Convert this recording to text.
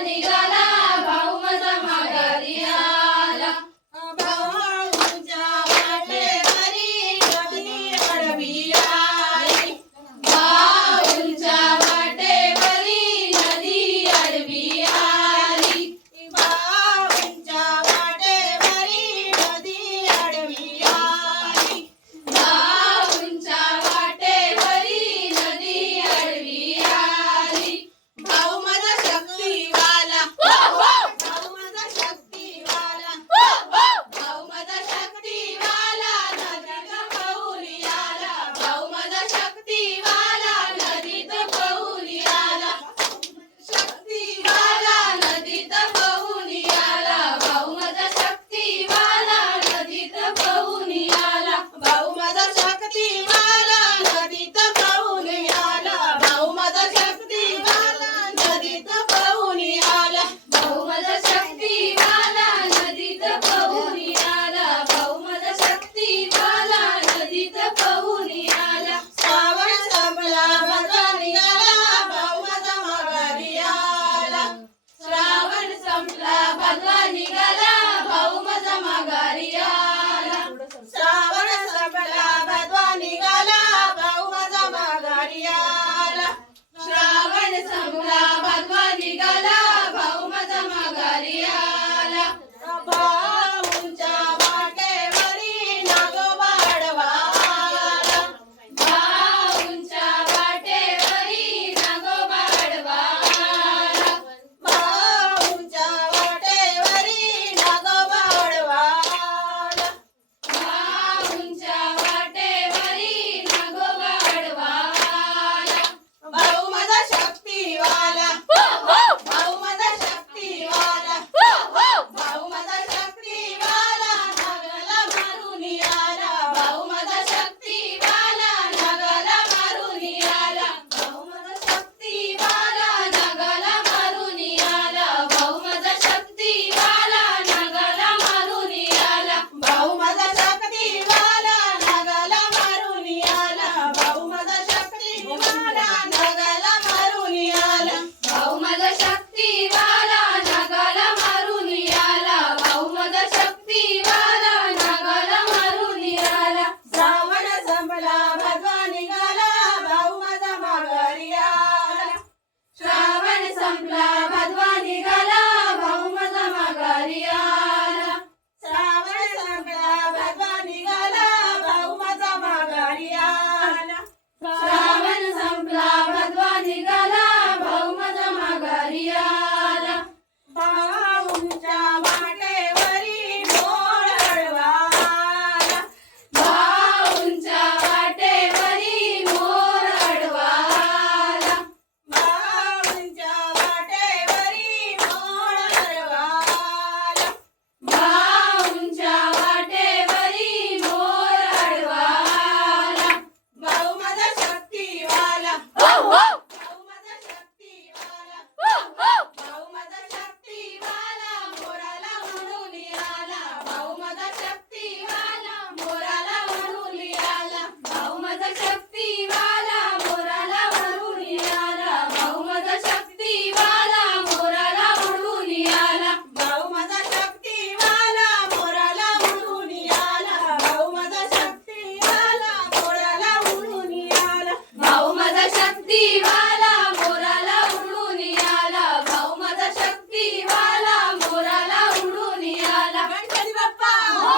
Nigga.